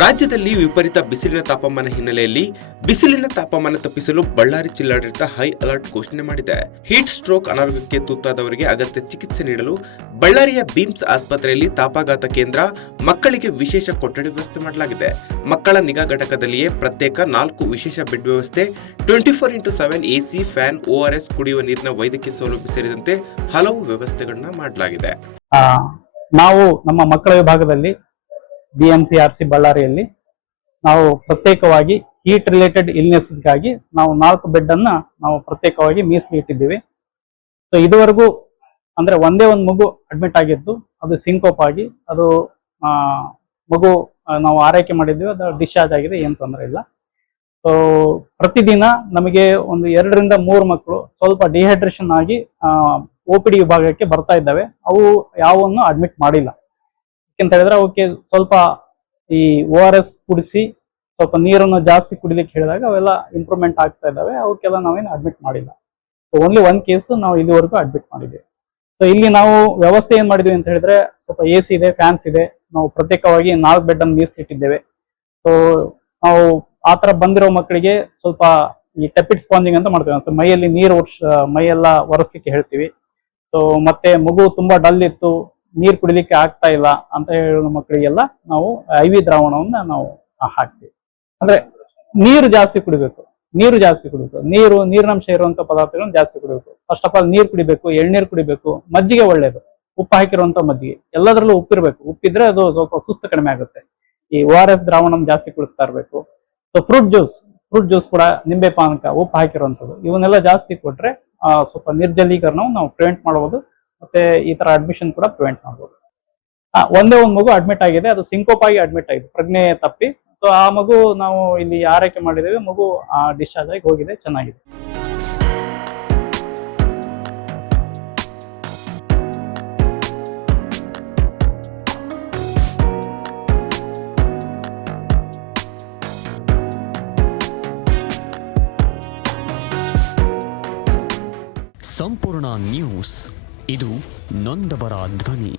ರಾಜ್ಯದಲ್ಲಿ ವಿಪರೀತ ಬಿಸಿಲಿನ ತಾಪಮಾನ ಹಿನ್ನೆಲೆಯಲ್ಲಿ ಬಿಸಿಲಿನ ತಾಪಮಾನ ತಪ್ಪಿಸಲು ಬಳ್ಳಾರಿ ಜಿಲ್ಲಾಡಳಿತ ಹೈ ಅಲರ್ಟ್ ಘೋಷಣೆ ಮಾಡಿದೆ. ಹೀಟ್ ಸ್ಟ್ರೋಕ್ ಅನಾರೋಗ್ಯಕ್ಕೆ ತುತ್ತಾದವರಿಗೆ ಅಗತ್ಯ ಚಿಕಿತ್ಸೆ ನೀಡಲು ಬಳ್ಳಾರಿಯ ಬಿಮ್ಸ್ ಆಸ್ಪತ್ರೆಯಲ್ಲಿ ತಾಪಘಾತ ಕೇಂದ್ರ, ಮಕ್ಕಳಿಗೆ ವಿಶೇಷ ಕೊಠಡಿ ವ್ಯವಸ್ಥೆ ಮಾಡಲಾಗಿದೆ. ಮಕ್ಕಳ ನಿಗಾ ಘಟಕದಲ್ಲಿಯೇ ಪ್ರತ್ಯೇಕ 4 ವಿಶೇಷ ಬೆಡ್ ವ್ಯವಸ್ಥೆ, 24x7 ಎಸಿ, ಫ್ಯಾನ್, ORS, ಕುಡಿಯುವ ನೀರಿನ ವೈದ್ಯಕೀಯ ಸೌಲಭ್ಯ ಸೇರಿದಂತೆ ಹಲವು ವ್ಯವಸ್ಥೆಗಳನ್ನ ಮಾಡಲಾಗಿದೆ. ನಾವು ನಮ್ಮ ಮಕ್ಕಳ ವಿಭಾಗದಲ್ಲಿ BMCRC ಬಳ್ಳಾರಿಯಲ್ಲಿ ನಾವು ಪ್ರತ್ಯೇಕವಾಗಿ ಹೀಟ್ ರಿಲೇಟೆಡ್ ಇಲ್ನೆಸ್ಗಾಗಿ ನಾವು 4 ಬೆಡ್ ಅನ್ನ ನಾವು ಪ್ರತ್ಯೇಕವಾಗಿ ಮೀಸಲಿಟ್ಟಿದ್ದೀವಿ. ಸೊ ಇದುವರೆಗೂ ಅಂದ್ರೆ ಒಂದೇ ಒಂದು ಮಗು ಅಡ್ಮಿಟ್ ಆಗಿದ್ದು, ಅದು ಸಿಂಕೋಪ್ ಆಗಿ ಅದು ಮಗು ನಾವು ಆರೈಕೆ ಮಾಡಿದ್ವಿ, ಅದು ಡಿಸ್ಚಾರ್ಜ್ ಆಗಿದೆ, ಏನು ತೊಂದರೆ ಇಲ್ಲ. ಸೊ ಪ್ರತಿದಿನ ನಮಗೆ ಒಂದು 2 ರಿಂದ 3 ಮಕ್ಕಳು ಸ್ವಲ್ಪ ಡಿಹೈಡ್ರೇಷನ್ ಆಗಿ OPD ವಿಭಾಗಕ್ಕೆ ಬರ್ತಾ ಇದ್ದಾವೆ. ಅವು ಯಾವನ್ನು ಅಡ್ಮಿಟ್ ಮಾಡಿಲ್ಲ ಅಂತ ಹೇಳಿದ್ರೆ ಅವಕ್ಕೆ ಸ್ವಲ್ಪ ಈ ORS ಕುಡಿಸಿ ಸ್ವಲ್ಪ ನೀರನ್ನು ಜಾಸ್ತಿ ಕುಡಿಲಿಕ್ಕೆ ಹೇಳಿದಾಗ ಅವೆಲ್ಲ ಇಂಪ್ರೂವ್ಮೆಂಟ್ ಆಗ್ತಾ ಇದ್ದಾವೆ. ಅವಕ್ಕೆಲ್ಲ ನಾವೇನು ಅಡ್ಮಿಟ್ ಮಾಡಿಲ್ಲ. ಸೊ ಓನ್ಲಿ 1 ಕೇಸ್ ನಾವು ಇಲ್ಲಿವರೆಗೂ ಅಡ್ಮಿಟ್ ಮಾಡಿದ್ದೇವೆ. ಸೊ ಇಲ್ಲಿ ನಾವು ವ್ಯವಸ್ಥೆ ಏನ್ ಮಾಡಿದ್ವಿ ಅಂತ ಹೇಳಿದ್ರೆ ಸ್ವಲ್ಪ AC ಇದೆ, ಫ್ಯಾನ್ಸ್ ಇದೆ, ನಾವು ಪ್ರತ್ಯೇಕವಾಗಿ 4 ಬೆಡ್ ಅನ್ನು ಮೀಸಲಿಟ್ಟಿದ್ದೇವೆ. ಸೊ ನಾವು ಆತರ ಬಂದಿರೋ ಮಕ್ಕಳಿಗೆ ಸ್ವಲ್ಪ ಈ ಟೆಪಿಡ್ ಸ್ಪಾಂಜಿಂಗ್ ಅಂತ ಮಾಡ್ತೇವೆ. ಸೊ ಮೈಯಲ್ಲಿ ನೀರು ಮೈಯೆಲ್ಲ ಒರೆಸ್ಲಿಕ್ಕೆ ಹೇಳ್ತೀವಿ. ಸೊ ಮತ್ತೆ ಮಗು ತುಂಬಾ ಡಲ್ ಇತ್ತು, ನೀರು ಕುಡಿಲಿಕ್ಕೆ ಆಗ್ತಾ ಇಲ್ಲ ಅಂತ ಹೇಳೋ ಮಕ್ಕಳಿಗೆಲ್ಲ ನಾವು IV ದ್ರಾವಣವನ್ನ ನಾವು ಹಾಕ್ತೀವಿ. ಅಂದ್ರೆ ನೀರು ಜಾಸ್ತಿ ಕುಡಿಬೇಕು, ನೀರಿನಂಶ ಇರುವಂತ ಪದಾರ್ಥಗಳನ್ನು ಜಾಸ್ತಿ ಕುಡಿಬೇಕು. ಫಸ್ಟ್ ಆಫ್ ಆಲ್ ನೀರು ಕುಡಿಬೇಕು, ಎಳ್ನೀರು ಕುಡಿಬೇಕು, ಮಜ್ಜಿಗೆ ಒಳ್ಳೇದು, ಉಪ್ಪು ಹಾಕಿರುವಂತ ಮಜ್ಜಿಗೆ, ಎಲ್ಲದರಲ್ಲೂ ಉಪ್ಪಿರ್ಬೇಕು. ಉಪ್ಪಿದ್ರೆ ಅದು ಸ್ವಲ್ಪ ಸುಸ್ತು ಕಡಿಮೆ ಆಗುತ್ತೆ. ಈ ORS ದ್ರಾವಣ ಜಾಸ್ತಿ ಕುಡಿಸ್ತಾ ಇರ್ಬೇಕು. ಸೊ ಫ್ರೂಟ್ ಜ್ಯೂಸ್ ಕೂಡ, ನಿಂಬೆ ಪಾನಕ, ಉಪ್ಪು ಹಾಕಿರುವಂಥದ್ದು, ಇವನ್ನೆಲ್ಲ ಜಾಸ್ತಿ ಕೊಟ್ರೆ ಸ್ವಲ್ಪ ನಿರ್ಜಲೀಕರಣವನ್ನು ನಾವು ಪ್ರಿವೆಂಟ್ ಮಾಡಬಹುದು. ಮತ್ತೆ ಈ ತರ ಅಡ್ಮಿಷನ್ ಕೂಡ ಪ್ರಿವೆಂಟ್ ಮಾಡಬಹುದು. ಒಂದೇ ಒಂದು ಮಗು ಅಡ್ಮಿಟ್ ಆಗಿದೆ, ಅದು ಸಿಂಕೋಪ್ ಆಗಿ ಅಡ್ಮಿಟ್ ಆಗಿದೆ, ಪ್ರಜ್ಞೆ ತಪ್ಪಿ. ಸೊ ಆ ಮಗು ನಾವು ಇಲ್ಲಿ ಆರೈಕೆ ಮಾಡಿದ್ದೇವೆ, ಮಗು ಡಿಸ್ಚಾರ್ಜ್ ಆಗಿ ಹೋಗಿದೆ, ಚೆನ್ನಾಗಿದೆ. ಸಂಪೂರ್ಣ ನ್ಯೂಸ್, ಇದು ನೊಂದವರ ಧ್ವನಿ.